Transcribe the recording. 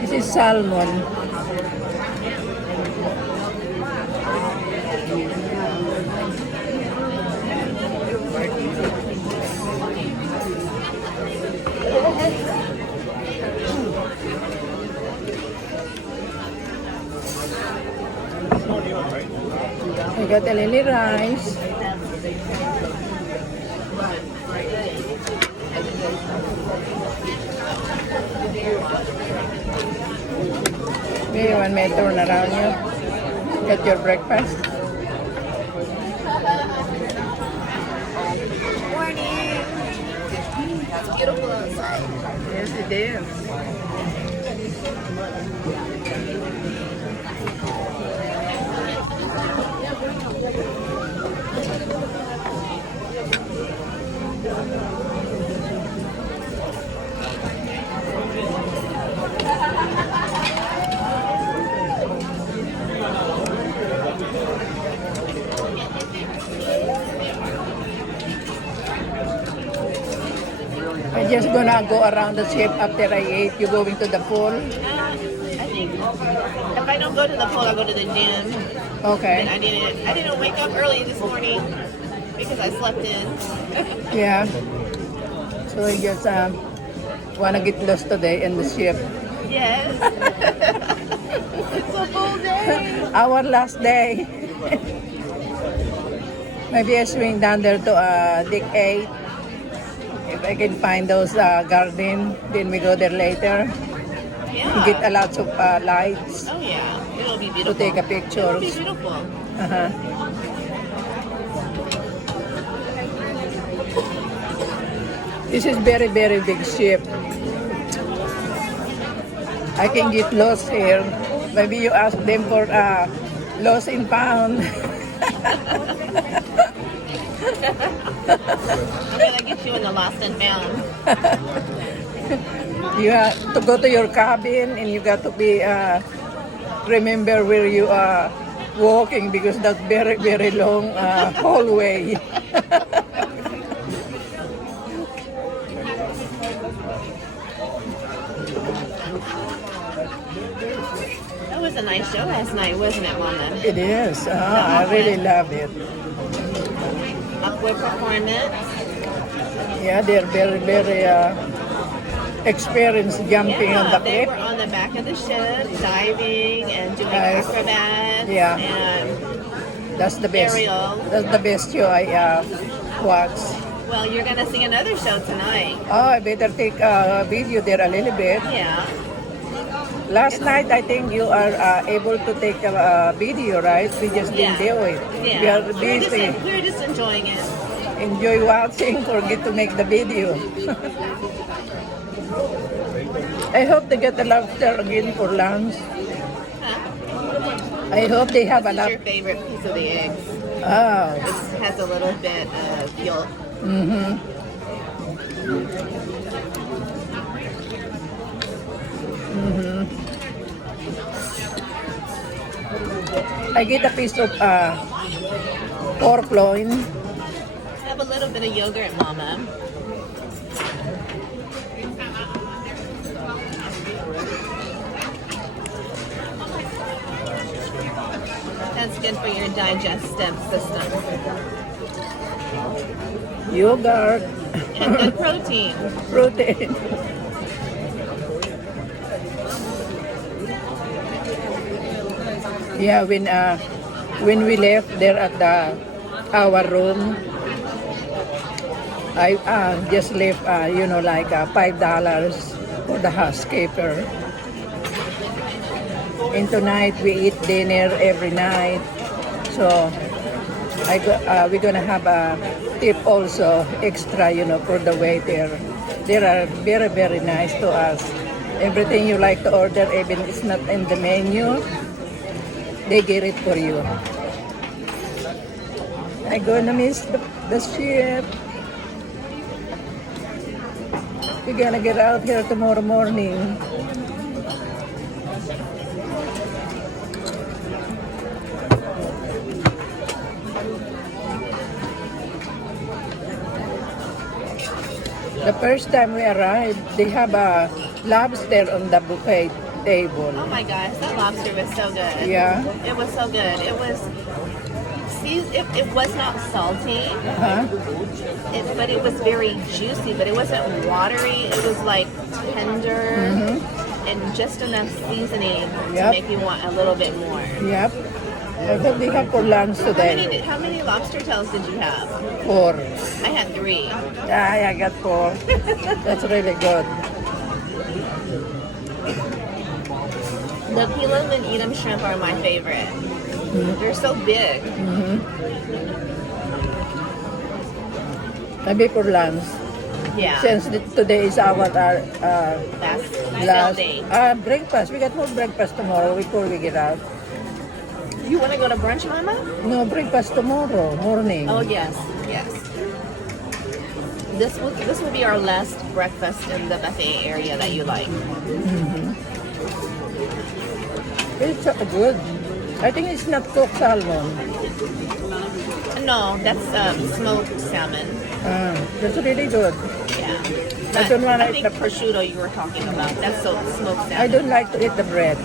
This is salmon. We got a lily rice. Okay, 1 minute turn around you. Get your breakfast. Morning. It's beautiful outside. Yes, it is. I'm just gonna go around the ship after I ate. You going to the pool? I think if I don't go to the pool, I'll go to the gym. Okay. And I didn't wake up early this morning because I slept in. Yeah. So I just wanna get lost today in the ship. Yes. It's a full day. Our last day. Maybe I swing down there to Deck 8. If I can find those garden, then we go there later. Yeah. Get a lot of lights Oh yeah. It'll be to beautiful. take a It'll be pictures. beautiful. Uh-huh. This is very, very big ship. I can get lost here. Maybe you ask them for lost in pound. I'm gonna get you in the lost and found. You have to go to your cabin and you got to be remember where you are walking because that's very, very long hallway. That was a nice show last night, wasn't it, Mama? It is. I really love it. Upward performance. Yeah, they're very, very experienced jumping on the they cliff. were on the back of the ship, diving and doing Nice. acrobats. Yeah. And That's the best. Aerial. That's the best show I watch. well, you're gonna see another show tonight. Oh, I better take a video there a little bit. Yeah. Last night, I think you are able to take a video, right? We just didn't do it. We Yeah. are busy. We're just enjoying it. Enjoy watching, forget to make the video. I hope they get the lobster again for lunch. Huh? I hope they have a What's lot. your favorite piece of the eggs? Oh. This has a little bit of yolk. Mm-hmm. Mm-hmm. I get a piece of pork loin. Have a little bit of yogurt, Mama. That's good for your digestive system. Yogurt. And good protein. Protein. Yeah, when we left there at our room, I just left like $5 for the housekeeper. And tonight we eat dinner every night, so we're gonna have a tip also extra, for the waiter. They are very, very nice to us. Everything you like to order, even it's not in the menu, they get it for you. I'm gonna miss the ship. We're gonna get out here tomorrow morning. The first time we arrived, they have a lobster on the buffet table. Oh my gosh, that lobster was so good. Yeah. It was so good. It was, it was not salty, Huh? but it was very juicy, but it wasn't watery. It was like tender and just enough seasoning to Yep. make you want a little bit more. Yep. I hope they have for lunch today. How many lobster tails did you have? 4. I had 3. I got 4. That's really good. The pilaf and edam shrimp are my favorite. They're so big. Maybe for lunch. Yeah. Since today is our Last day. breakfast. We got more breakfast tomorrow before we get out. You want to go to brunch, Mama? No, breakfast tomorrow morning. Oh yes, yes. This will be our last breakfast in the buffet area that you like. It's so good. I think it's not cooked salmon. No, that's smoked salmon. That's really good. Yeah. I don't want I to think eat the prosciutto you were talking about. That's so smoked salmon. I don't like to eat the bread.